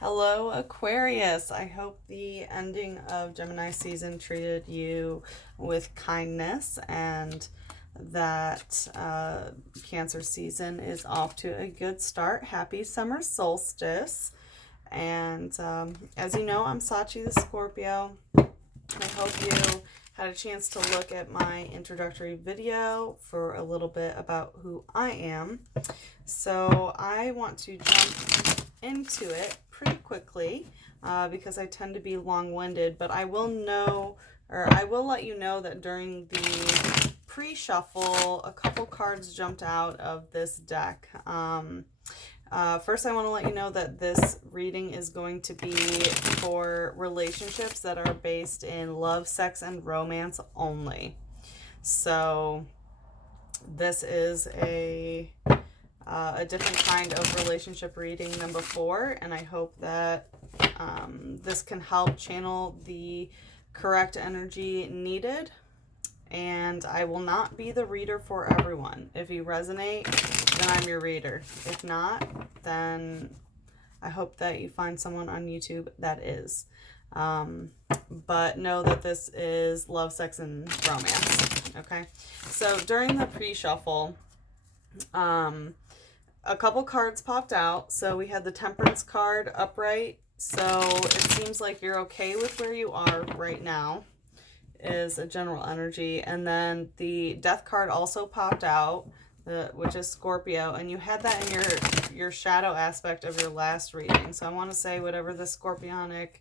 Hello, Aquarius. I hope the ending of Gemini season treated you with kindness and that Cancer season is off to a good start. Happy summer solstice. And as you know, I'm Sachi the Scorpio. I hope you had a chance to look at my introductory video for a little bit about who I am. So I want to jump into it pretty quickly because I tend to be long-winded, but I will let you know that during the pre-shuffle, a couple cards jumped out of this deck. First, I want to let you know that this reading is going to be for relationships that are based in love, sex, and romance only. So this is a different kind of relationship reading than before, and I hope that this can help channel the correct energy needed. And I will not be the reader for everyone. If you resonate, then I'm your reader. If not, then I hope that you find someone on YouTube that is. But know that this is love, sex, and romance. Okay? So during the pre-shuffle, a couple cards popped out. So we had the Temperance card upright. So it seems like you're okay with where you are right now, is a general energy. And then the Death card also popped out, which is Scorpio, and you had that in your shadow aspect of your last reading. So I want to say whatever the scorpionic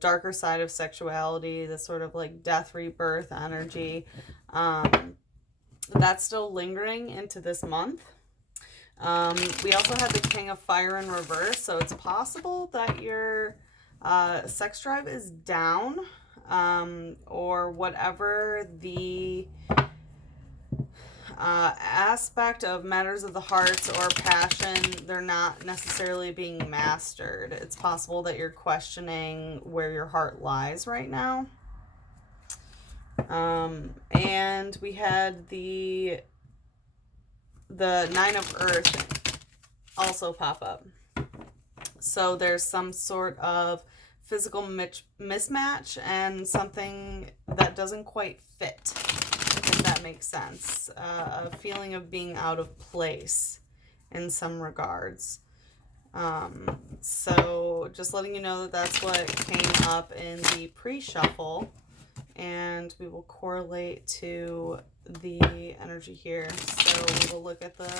darker side of sexuality, the sort of like death rebirth energy, that's still lingering into this month. We also had the King of Fire in reverse, so it's possible that your sex drive is down, or whatever the aspect of matters of the heart or passion, they're not necessarily being mastered. It's possible that you're questioning where your heart lies right now. And we had the Nine of Earth also pop up. So there's some sort of physical mismatch and something that doesn't quite fit, if that makes sense. A feeling of being out of place in some regards. So just letting you know that that's what came up in the pre-shuffle, and we will correlate to the energy here. So we will look at the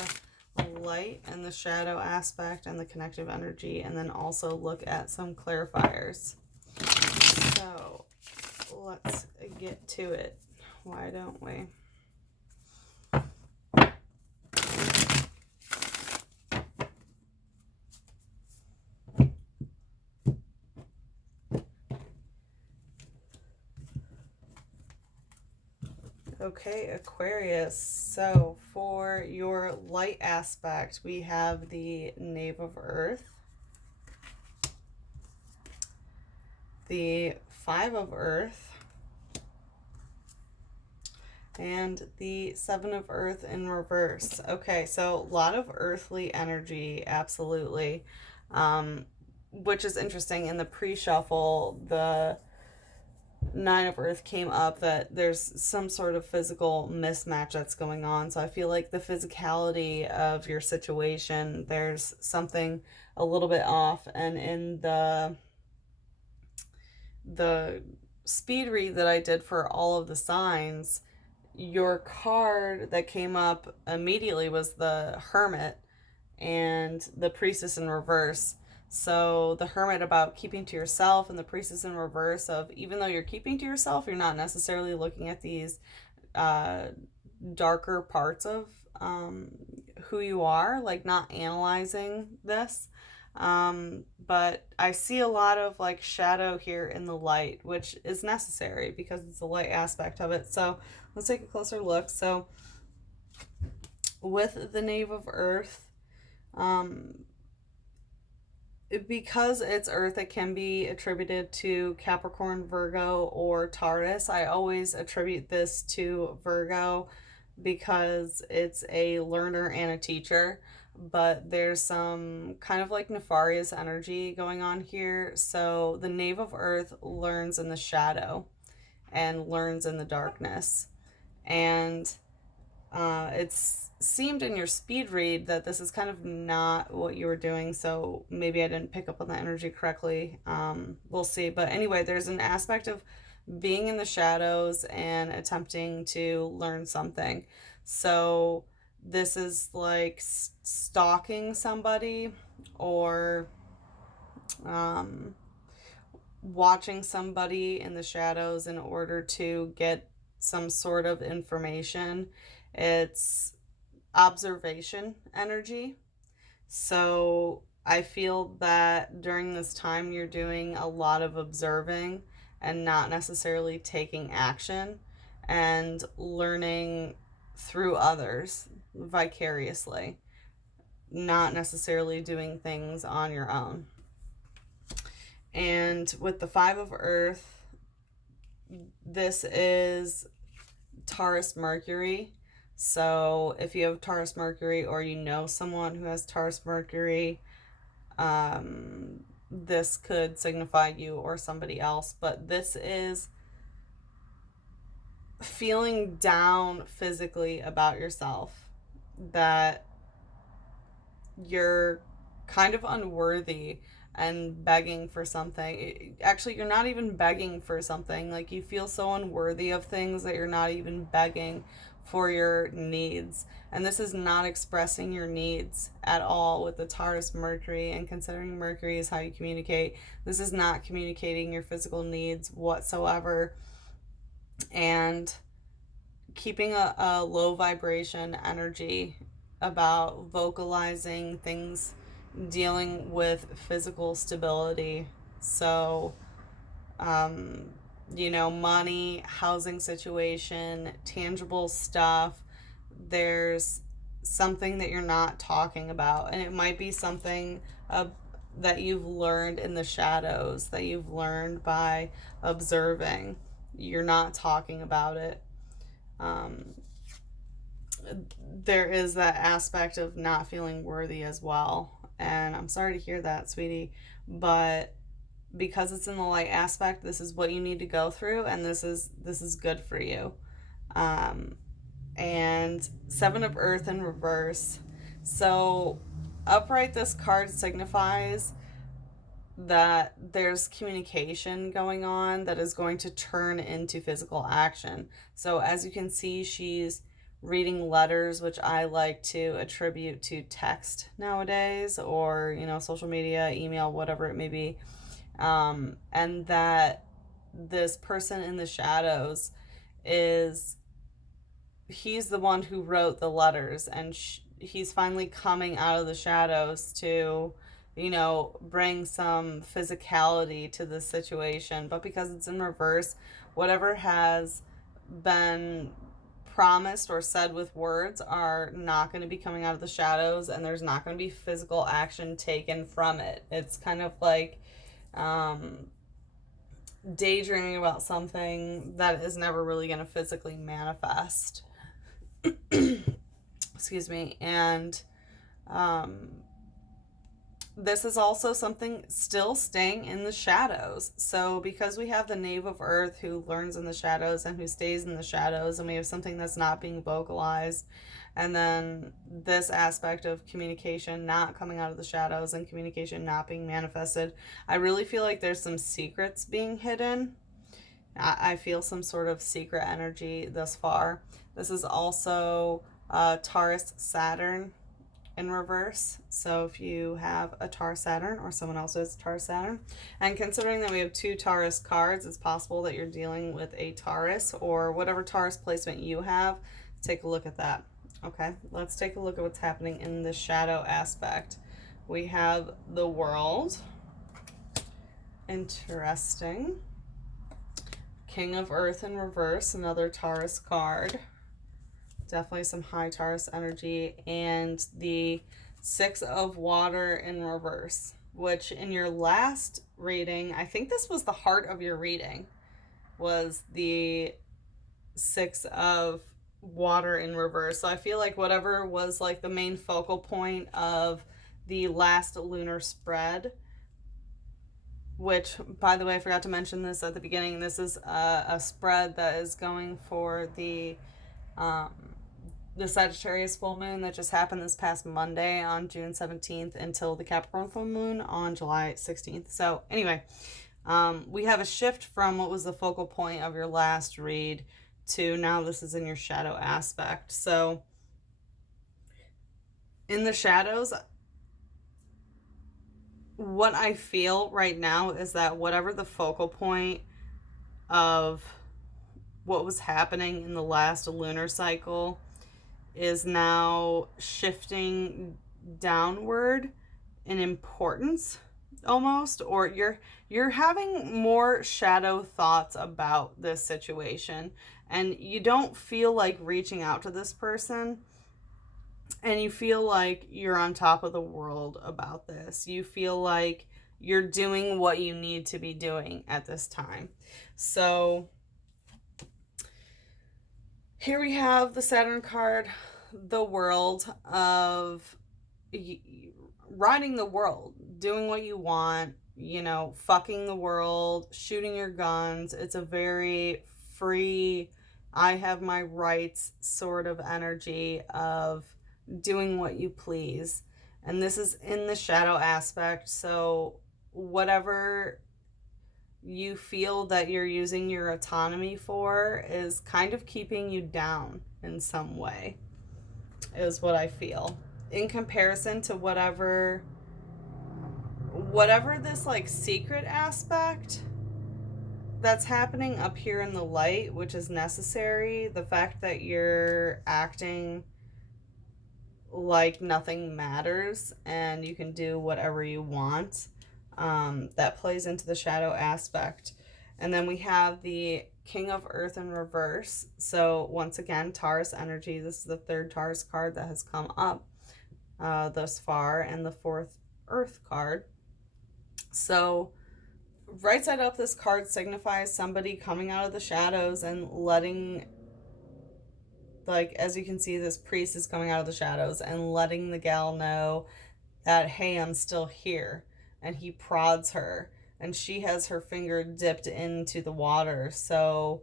light and the shadow aspect and the connective energy, and then also look at some clarifiers. So let's get to it. Why don't we? Okay, Aquarius. So for your light aspect, we have the Knave of Earth, the Five of Earth, and the Seven of Earth in reverse. Okay, so a lot of earthly energy, absolutely, which is interesting. In the pre-shuffle, the Nine of Earth came up, that there's some sort of physical mismatch that's going on. So I feel like the physicality of your situation, there's something a little bit off. And in the speed read that I did for all of the signs, your card that came up immediately was the Hermit and the Priestess in reverse. So the Hermit about keeping to yourself, and the Priestess in reverse of, even though you're keeping to yourself, you're not necessarily looking at these darker parts of who you are, like not analyzing this. But I see a lot of like shadow here in the light, which is necessary because it's the light aspect of it. So let's take a closer look. So with the Knave of Earth, because it's Earth, it can be attributed to Capricorn, Virgo, or Taurus. I always attribute this to Virgo because it's a learner and a teacher. but there's some kind of like nefarious energy going on here. So the Knave of Earth learns in the shadow and learns in the darkness. And it's seemed in your speed read that this is kind of not what you were doing, so maybe I didn't pick up on the energy correctly. We'll see. But anyway, there's an aspect of being in the shadows and attempting to learn something. So this is like stalking somebody, or watching somebody in the shadows in order to get some sort of information. It's observation energy. So I feel that during this time you're doing a lot of observing and not necessarily taking action, and learning through others vicariously, not necessarily doing things on your own. And with the Five of Earth, this is Taurus Mercury. So if you have Taurus Mercury, or you know someone who has Taurus Mercury, this could signify you or somebody else. But this is feeling down physically about yourself, that you're kind of unworthy and begging for something. Actually, you're not even begging for something. Like, you feel so unworthy of things that you're not even begging for your needs. And this is not expressing your needs at all with the Taurus Mercury. And considering Mercury is how you communicate, this is not communicating your physical needs whatsoever. And keeping a low vibration energy about vocalizing things dealing with physical stability. So, money, housing situation, tangible stuff. There's something that you're not talking about, and it might be something that you've learned in the shadows, that you've learned by observing. You're not talking about it. There is that aspect of not feeling worthy as well. And I'm sorry to hear that, sweetie. But because it's in the light aspect, this is what you need to go through, and this is good for you. And Seven of Earth in reverse. So upright, this card signifies that there's communication going on that is going to turn into physical action. So as you can see, she's reading letters, which I like to attribute to text nowadays, or social media, email, whatever it may be. And that this person in the shadows he's the one who wrote the letters, and he's finally coming out of the shadows to bring some physicality to the situation. But because it's in reverse, whatever has been promised or said with words are not going to be coming out of the shadows, and there's not going to be physical action taken from it. It's kind of like daydreaming about something that is never really going to physically manifest. Excuse me. And this is also something still staying in the shadows. So because we have the Knave of Earth who learns in the shadows and who stays in the shadows, and we have something that's not being vocalized, and then this aspect of communication not coming out of the shadows and communication not being manifested, I really feel like there's some secrets being hidden. I feel some sort of secret energy thus far. This is also Taurus Saturn in reverse. So if you have a Taurus Saturn, or someone else has Taurus Saturn, and considering that we have two Taurus cards, it's possible that you're dealing with a Taurus, or whatever Taurus placement you have. Take a look at that. Okay, let's take a look at what's happening in the shadow aspect. We have the World. Interesting. King of Earth in reverse, another Taurus card. Definitely some high Taurus energy. And the Six of Water in reverse, which in your last reading, I think this was the heart of your reading, was the Six of water in reverse. So I feel like whatever was like the main focal point of the last lunar spread, which, by the way, I forgot to mention this at the beginning. This is a spread that is going for um, the Sagittarius full moon that just happened this past Monday on June 17th until the Capricorn full moon on July 16th. So anyway, we have a shift from what was the focal point of your last read to now this is in your shadow aspect. So in the shadows, what I feel right now is that whatever the focal point of what was happening in the last lunar cycle is now shifting downward in importance almost, or you're having more shadow thoughts about this situation, and you don't feel like reaching out to this person, and you feel like you're on top of the world about this. You feel like you're doing what you need to be doing at this time. So here we have the Saturn card, the world of riding the world, doing what you want, you know, fucking the world, shooting your guns. It's a very free, I have my rights sort of energy of doing what you please. And this is in the shadow aspect. So whatever you feel that you're using your autonomy for is kind of keeping you down in some way, is what I feel. In comparison to whatever this like secret aspect that's happening up here in the light, which is necessary, the fact that you're acting like nothing matters and you can do whatever you want, that plays into the shadow aspect. And then we have the King of Earth in reverse. So once again, Taurus energy. This is the third Taurus card that has come up thus far, and the fourth Earth card. So right side up, this card signifies somebody coming out of the shadows and letting, like, as you can see, this priest is coming out of the shadows and letting the gal know that, hey, I'm still here. And he prods her, and she has her finger dipped into the water. So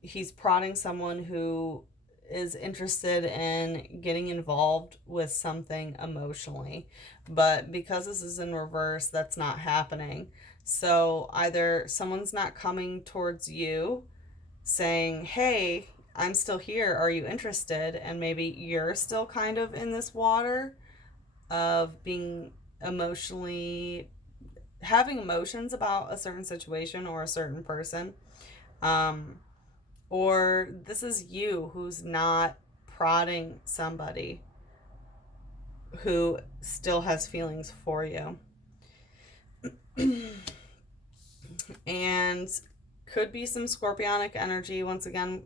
he's prodding someone who is interested in getting involved with something emotionally. But because this is in reverse, that's not happening. So either someone's not coming towards you saying, hey, I'm still here, are you interested? And maybe you're still kind of in this water of being emotionally, having emotions about a certain situation or a certain person. Or this is you who's not prodding somebody who still has feelings for you. And could be some scorpionic energy. Once again,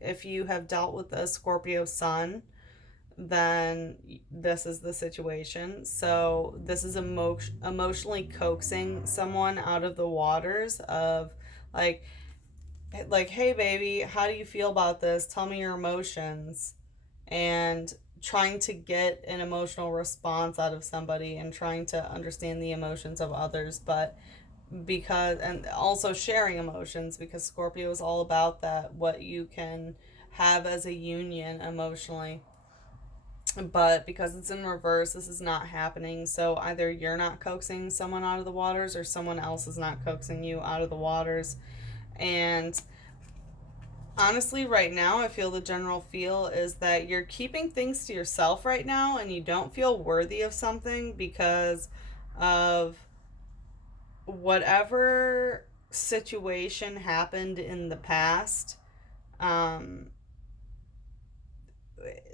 if you have dealt with a Scorpio sun, then this is the situation. So this is emotionally coaxing someone out of the waters of like, hey baby, how do you feel about this? Tell me your emotions. And trying to get an emotional response out of somebody and trying to understand the emotions of others, but because, and also sharing emotions, because Scorpio is all about that, what you can have as a union emotionally. But because it's in reverse, this is not happening. So either you're not coaxing someone out of the waters or someone else is not coaxing you out of the waters. And honestly, right now, I feel the general feel is that you're keeping things to yourself right now and you don't feel worthy of something because of whatever situation happened in the past.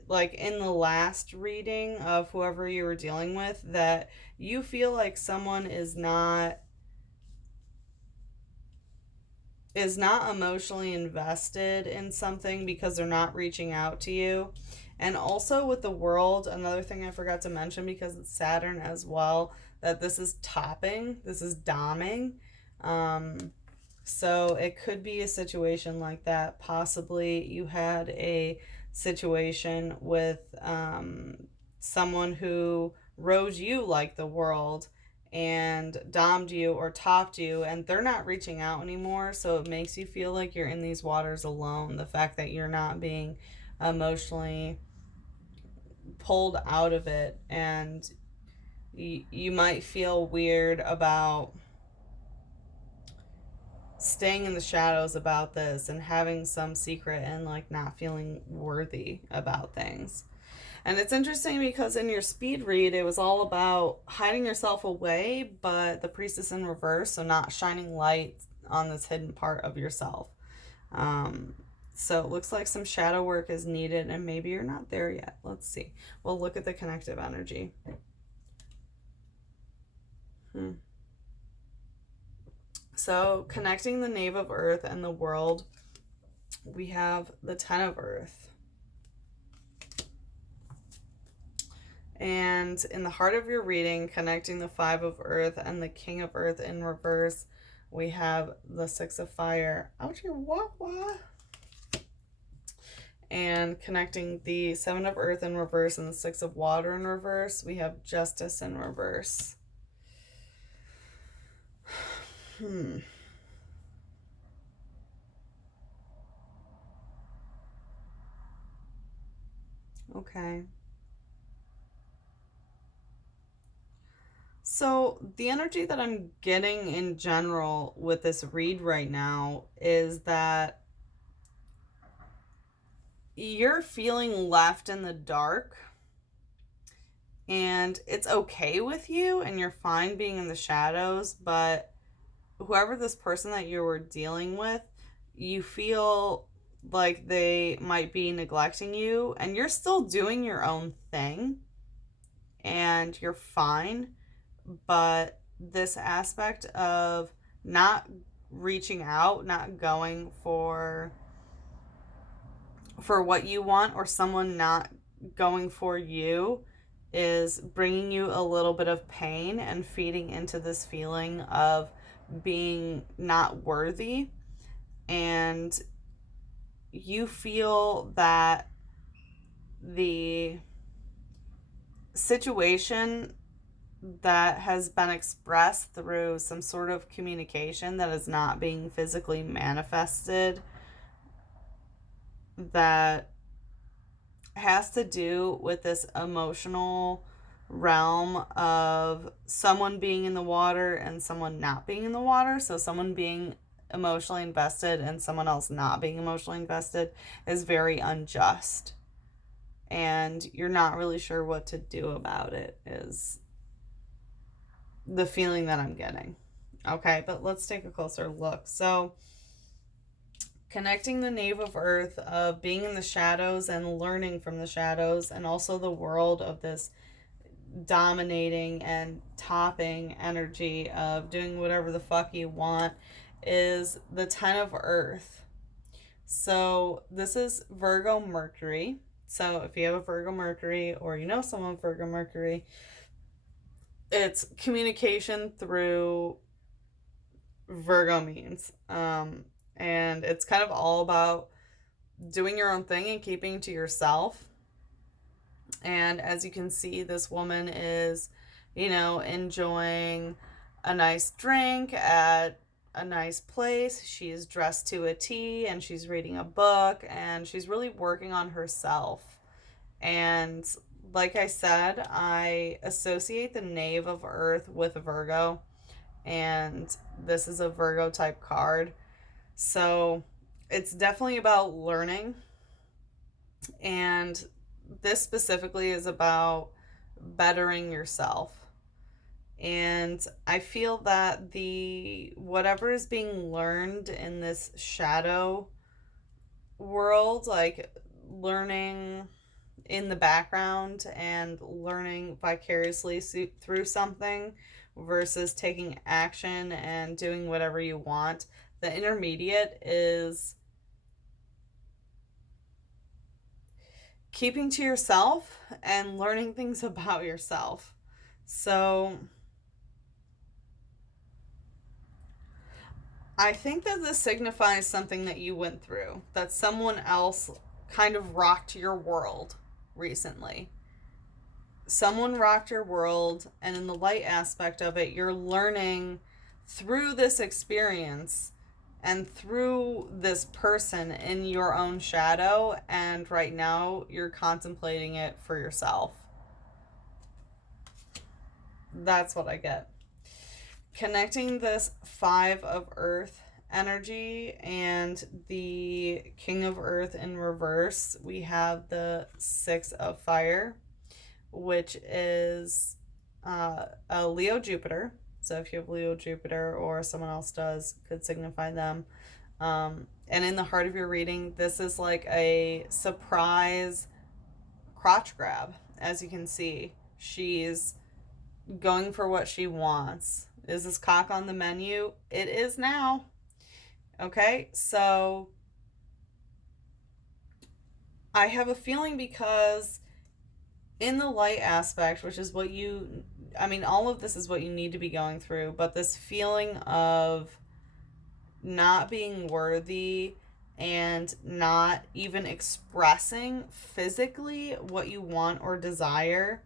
Like in the last reading of whoever you were dealing with, that you feel like someone is not emotionally invested in something because they're not reaching out to you. And also with the world, another thing I forgot to mention, because it's Saturn as well, that this is topping, this is doming. So it could be a situation like that. Possibly you had a situation with someone who rode you like the world and domed you or topped you, and they're not reaching out anymore, so it makes you feel like you're in these waters alone. The fact that you're not being emotionally pulled out of it, and you might feel weird about staying in the shadows about this and having some secret and like not feeling worthy about things. And it's interesting because in your speed read, it was all about hiding yourself away, but the priestess in reverse, so not shining light on this hidden part of yourself. So it looks like some shadow work is needed, and maybe you're not there yet. Let's see. We'll look at the connective energy. So connecting the Knave of Earth and the world, we have the Ten of Earth. And in the heart of your reading, connecting the Five of Earth and the King of Earth in reverse, we have the Six of Fire. Ouch, your wah-wah. And connecting the Seven of Earth in reverse and the Six of Water in reverse, we have Justice in reverse. Okay. So the energy that I'm getting in general with this read right now is that you're feeling left in the dark, and it's okay with you and you're fine being in the shadows, but whoever this person that you were dealing with, you feel like they might be neglecting you, and you're still doing your own thing and you're fine, but this aspect of not reaching out, not going for what you want, or someone not going for you, is bringing you a little bit of pain and feeding into this feeling of being not worthy. And you feel that the situation that has been expressed through some sort of communication that is not being physically manifested, that has to do with this emotional realm of someone being in the water and someone not being in the water. So someone being emotionally invested and someone else not being emotionally invested is very unjust, and you're not really sure what to do about it, is the feeling that I'm getting. Okay, but let's take a closer look. So connecting the Knave of Earth, of being in the shadows and learning from the shadows, and also the world of this dominating and topping energy of doing whatever the fuck you want, is the Ten of Earth. So this is Virgo Mercury. So if you have a Virgo Mercury, or you know someone with Virgo Mercury, it's communication through Virgo means. And it's kind of all about doing your own thing and keeping to yourself. And as you can see, this woman is, enjoying a nice drink at a nice place. She's dressed to a T and she's reading a book and she's really working on herself. And like I said, I associate the Knave of Earth with Virgo, and this is a Virgo type card. So it's definitely about learning, and this specifically is about bettering yourself. And I feel that whatever is being learned in this shadow world, like learning in the background and learning vicariously through something versus taking action and doing whatever you want, the intermediate is keeping to yourself and learning things about yourself. So I think that this signifies something that you went through, that someone else kind of rocked your world recently. Someone rocked your world, and in the light aspect of it, you're learning through this experience and through this person in your own shadow, and right now you're contemplating it for yourself. That's what I get. Connecting this 5 of Earth energy and the King of Earth in reverse, we have the 6 of Fire, which is a Leo Jupiter. So if you have Leo Jupiter or someone else does, could signify them. And in the heart of your reading, this is like a surprise crotch grab. As you can see, she's going for what she wants. Is this cock on the menu? It is now. Okay, so I have a feeling, because in the light aspect, which is what you, I mean, all of this is what you need to be going through, but this feeling of not being worthy and not even expressing physically what you want or desire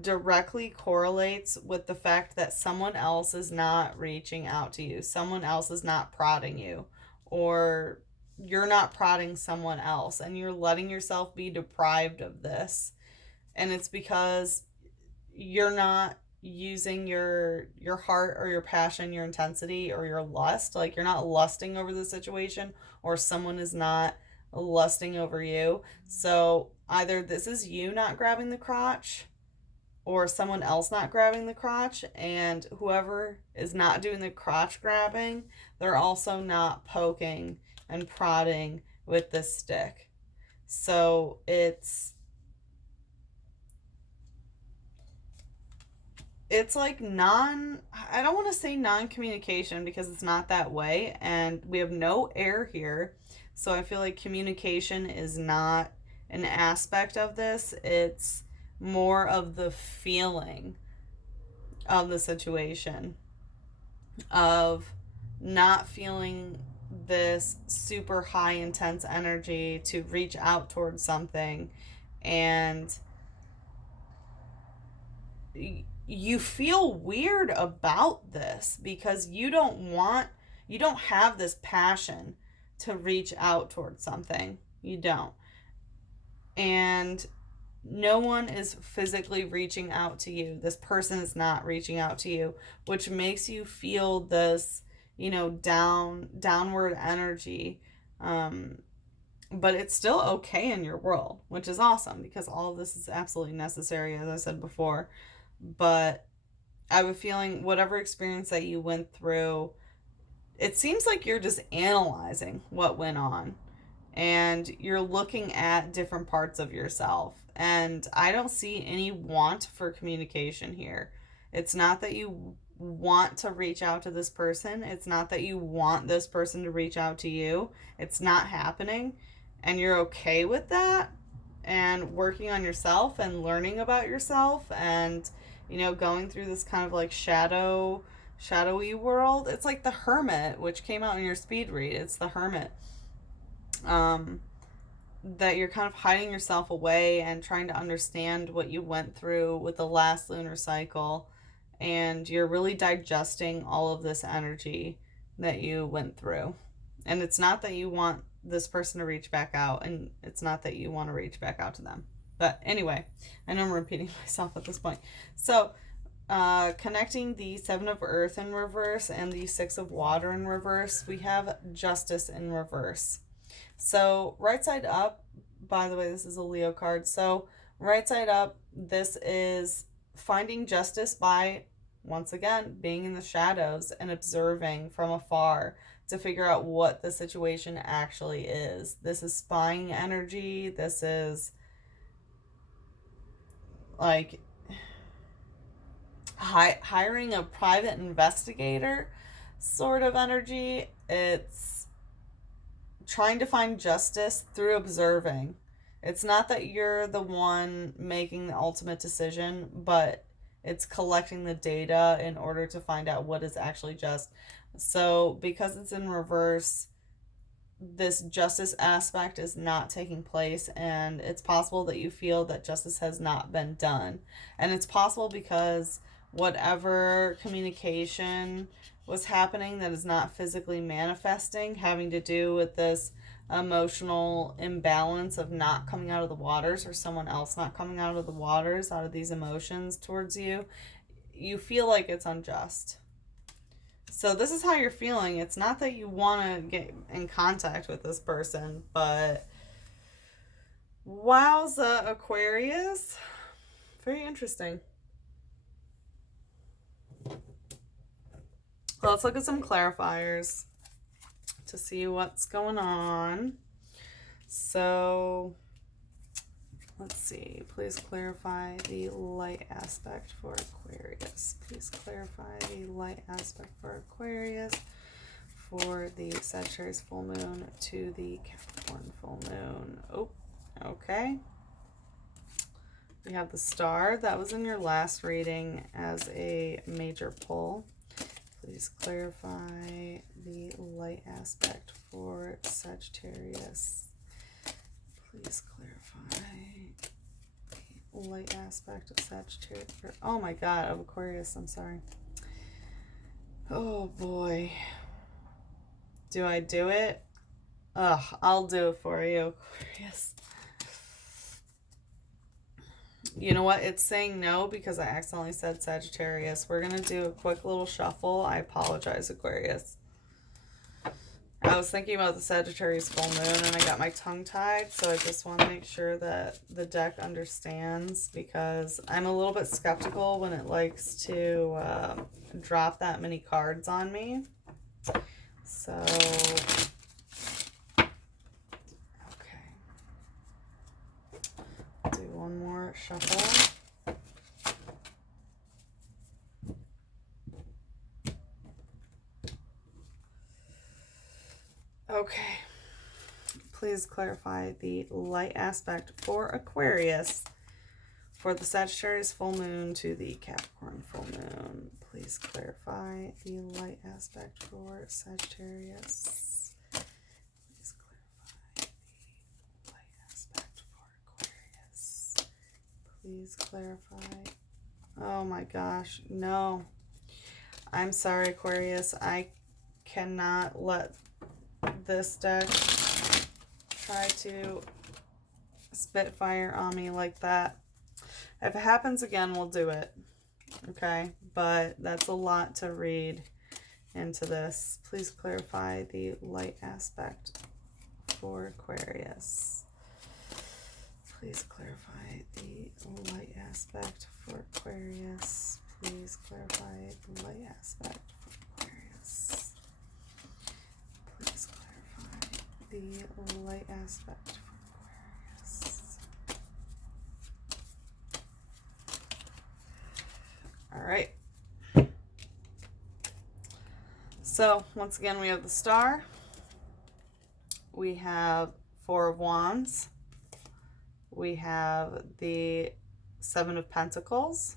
directly correlates with the fact that someone else is not reaching out to you. Someone else is not prodding you, or you're not prodding someone else, and you're letting yourself be deprived of this. And it's because you're not using your heart or your passion, your intensity, or your lust. Like, you're not lusting over the situation, or someone is not lusting over you. So either this is you not grabbing the crotch, or someone else not grabbing the crotch, and whoever is not doing the crotch grabbing, they're also not poking and prodding with this stick. So it's like I don't want to say non-communication, because it's not that way, and we have no air here. So I feel like communication is not an aspect of this. It's more of the feeling of the situation, of not feeling this super high intense energy to reach out towards something, and you feel weird about this because you don't have this passion to reach out towards something. You don't. And no one is physically reaching out to you. This person is not reaching out to you, which makes you feel this, downward energy. But it's still okay in your world, which is awesome, because all of this is absolutely necessary, as I said before. But I have a feeling whatever experience that you went through, it seems like you're just analyzing what went on, and you're looking at different parts of yourself. And I don't see any want for communication here. It's not that you want to reach out to this person. It's not that you want this person to reach out to you. It's not happening. And you're okay with that, and working on yourself and learning about yourself, and, going through this kind of like shadowy world. It's like the Hermit, which came out in your speed read. It's the Hermit. That you're kind of hiding yourself away and trying to understand what you went through with the last lunar cycle, and you're really digesting all of this energy that you went through. And it's not that you want this person to reach back out, and it's not that you want to reach back out to them. But anyway, I know I'm repeating myself at this point. So connecting the 7 of Earth in reverse and the 6 of Water in reverse, we have Justice in reverse. So right side up, by the way, this is a Leo card. So right side up, this is finding justice by, once again, being in the shadows and observing from afar to figure out what the situation actually is. This is spying energy. This is like hiring a private investigator sort of energy. It's trying to find justice through observing. It's not that you're the one making the ultimate decision, but it's collecting the data in order to find out what is actually just. So because it's in reverse, this justice aspect is not taking place, and it's possible that you feel that justice has not been done. And it's possible because whatever communication was happening that is not physically manifesting, having to do with this emotional imbalance of not coming out of the waters, or someone else not coming out of the waters, out of these emotions towards you, you feel like it's unjust. So this is how you're feeling. It's not that you want to get in contact with this person, but wowza, Aquarius. Very interesting. Well, let's look at some clarifiers to see what's going on. So let's see. Please clarify the light aspect for Aquarius. Please clarify the light aspect for Aquarius for the Sagittarius full moon to the Capricorn full moon. Oh, okay. We have the star that was in your last reading as a major pull. Please clarify the light aspect for Sagittarius. Please clarify the light aspect of Sagittarius. Oh my God, of Aquarius, I'm sorry. Oh boy. Do I do it? Ugh, I'll do it for you, Aquarius. You know what? It's saying no because I accidentally said Sagittarius. We're going to do a quick little shuffle. I apologize, Aquarius. I was thinking about the Sagittarius full moon and I got my tongue tied, so I just want to make sure that the deck understands, because I'm a little bit skeptical when it likes to drop that many cards on me. So, okay. Do one more shuffle. Okay, please clarify the light aspect for Aquarius for the Sagittarius full moon to the Capricorn full moon. Please clarify the light aspect for Sagittarius. Please clarify the light aspect for Aquarius. Please clarify. Oh my gosh, no. I'm sorry, Aquarius. I cannot let this deck try to spit fire on me like that. If it happens again, we'll do it. Okay? But that's a lot to read into this. Please clarify the light aspect for Aquarius. Please clarify the light aspect for Aquarius. Please clarify the light aspect for Aquarius. Please clarify the light aspect for Aquarius. All right. So once again, we have the star. We have Four of Wands. We have the Seven of Pentacles.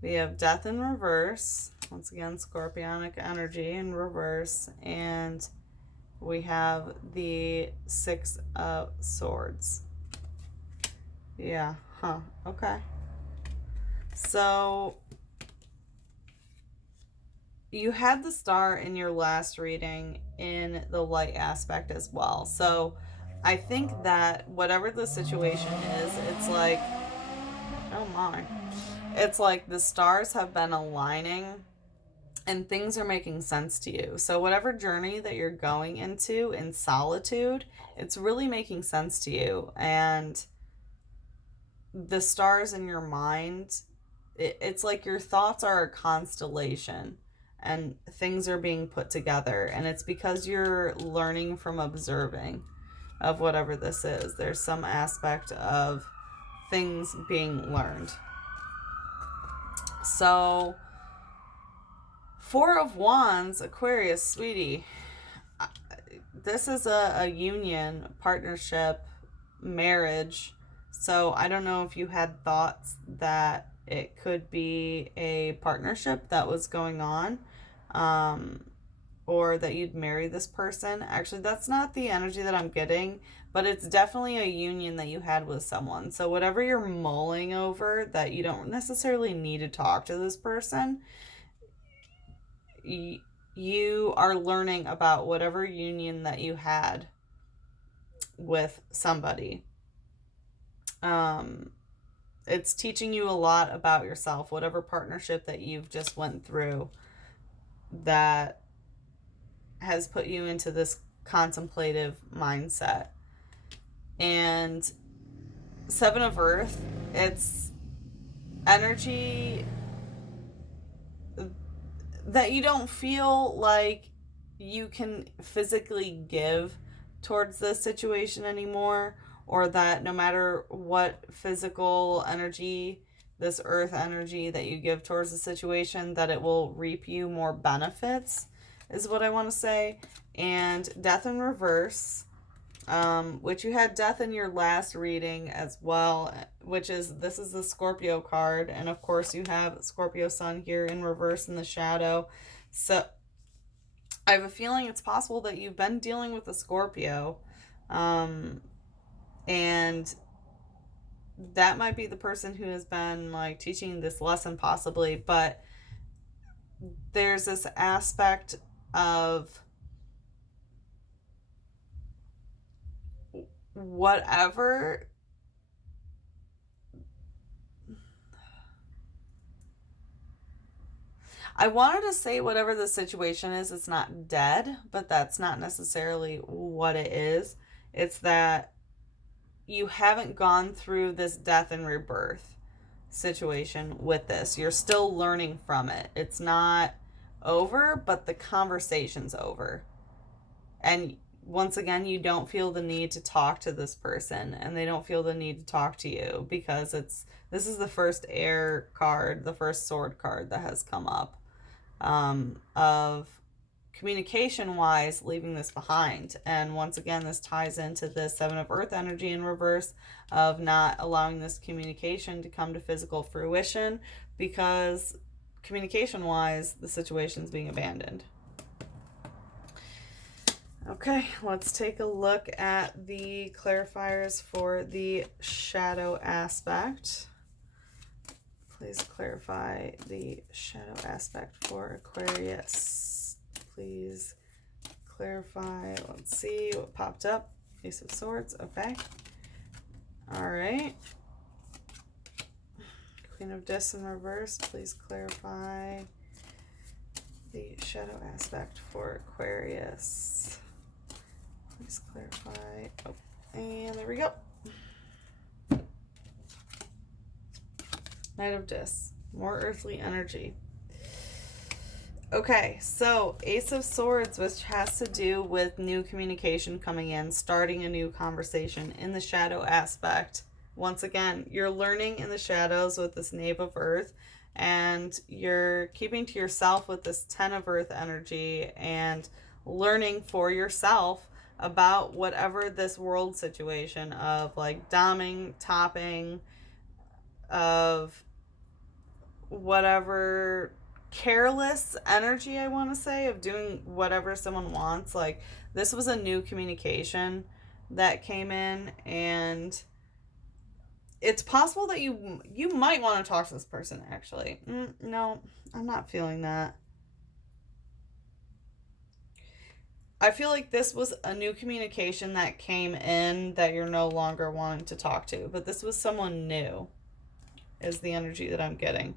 We have Death in reverse. Once again, Scorpionic energy in reverse. And we have the Six of Swords. Yeah, okay. So you had the star in your last reading in the light aspect as well. So I think that whatever the situation is, it's like, oh my, it's like the stars have been aligning and things are making sense to you. So whatever journey that you're going into in solitude, it's really making sense to you. And the stars in your mind, it's like your thoughts are a constellation and things are being put together. And it's because you're learning from observing of whatever this is. There's some aspect of things being learned. So, Four of Wands, Aquarius, sweetie. This is a union, partnership, marriage. So I don't know if you had thoughts that it could be a partnership that was going on. or that you'd marry this person. Actually, that's not the energy that I'm getting, but it's definitely a union that you had with someone. So whatever you're mulling over that you don't necessarily need to talk to this person, you are learning about whatever union that you had with somebody. It's teaching you a lot about yourself, whatever partnership that you've just went through that has put you into this contemplative mindset. And Seven of Earth, it's energy that you don't feel like you can physically give towards this situation anymore, or that no matter what physical energy, this earth energy that you give towards the situation, that it will reap you more benefits, is what I want to say. And Death in Reverse, which you had Death in your last reading as well, this is the Scorpio card, and of course you have Scorpio Sun here in reverse in the shadow. So I have a feeling it's possible that you've been dealing with a Scorpio, and that might be the person who has been like teaching this lesson possibly. But there's this aspect of whatever I wanted to say whatever the situation is, it's not dead, but that's not necessarily what it is. It's that you haven't gone through this death and rebirth situation with this. You're still learning from it. It's not over, but the conversation's over. And once again, you don't feel the need to talk to this person, and they don't feel the need to talk to you, because this is the first air card, the first sword card that has come up, of communication wise leaving this behind. And once again, this ties into the Seven of Earth energy in reverse, of not allowing this communication to come to physical fruition, because communication wise the situation's being abandoned. Okay, let's take a look at the clarifiers for the shadow aspect. Please clarify the shadow aspect for Aquarius. Please clarify. Let's see what popped up. Ace of Swords. Okay. All right. Queen of Discs in reverse. Please clarify the shadow aspect for Aquarius. Please clarify. Oh, and there we go. Knight of Discs. More earthly energy. Okay, so Ace of Swords, which has to do with new communication coming in, starting a new conversation in the shadow aspect. Once again, you're learning in the shadows with this Knave of Earth, and you're keeping to yourself with this Ten of Earth energy, and learning for yourself about whatever this world situation of like doming, topping, of whatever careless energy, I want to say, of doing whatever someone wants. Like, this was a new communication that came in, and it's possible that you might want to talk to this person, actually. No, I'm not feeling that. I feel like this was a new communication that came in that you're no longer wanting to talk to, but this was someone new, is the energy that I'm getting.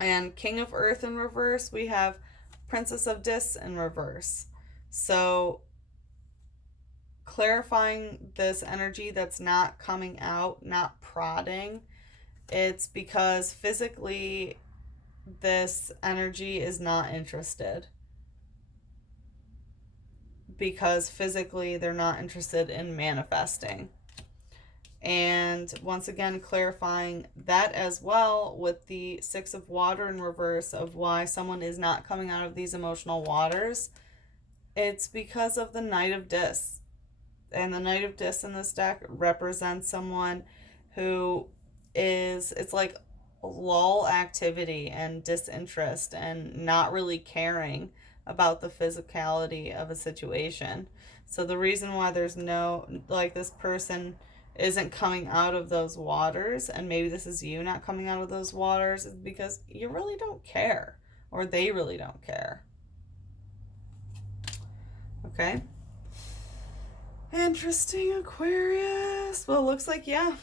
And King of Earth in reverse, we have Princess of Discs in reverse. So clarifying this energy that's not coming out, not prodding, it's because physically this energy is not interested. Because physically they're not interested in manifesting. And once again, clarifying that as well with the Six of Water in reverse, of why someone is not coming out of these emotional waters. It's because of the Knight of Discs. And the Knight of Discs in this deck represents someone who is, it's like lull activity and disinterest and not really caring, about the physicality of a situation. So the reason why there's no, like, this person isn't coming out of those waters, and maybe this is you not coming out of those waters, is because you really don't care, or they really don't care. Okay. Interesting, Aquarius. Well, it looks like, yeah,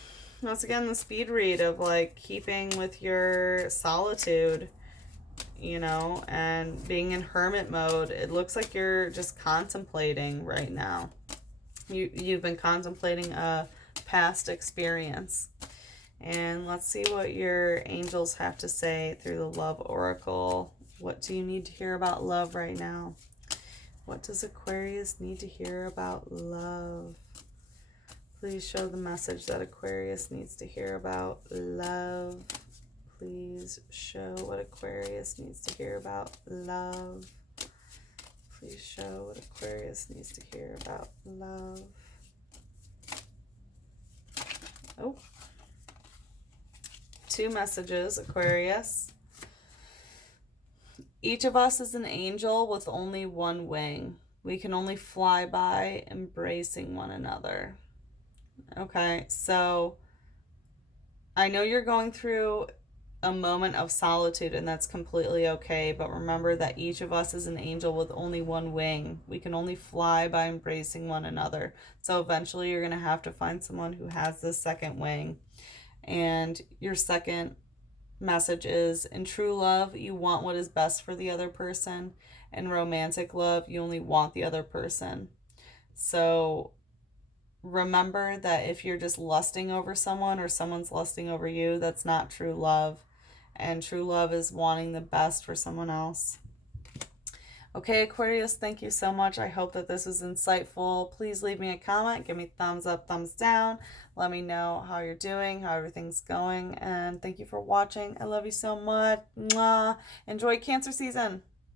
once again, the speed read of like keeping with your solitude, you know, and being in hermit mode. It looks like you're just contemplating right now. You've been contemplating a past experience. And let's see what your angels have to say through the love oracle. What do you need to hear about love right now? What does Aquarius need to hear about love? Please show the message that Aquarius needs to hear about love. Please show what Aquarius needs to hear about love. Please show what Aquarius needs to hear about love. Oh. 2 messages, Aquarius. Each of us is an angel with only one wing. We can only fly by embracing one another. Okay, so I know you're going through a moment of solitude, and that's completely okay, but remember that each of us is an angel with only one wing. We can only fly by embracing one another. So eventually you're going to have to find someone who has this second wing. And your second message is, in true love, you want what is best for the other person. In romantic love, you only want the other person. So remember that if you're just lusting over someone, or someone's lusting over you, that's not true love. And true love is wanting the best for someone else. Okay, Aquarius, thank you so much. I hope that this was insightful. Please leave me a comment. Give me thumbs up, thumbs down. Let me know how you're doing, how everything's going. And thank you for watching. I love you so much. Mwah. Enjoy Cancer season.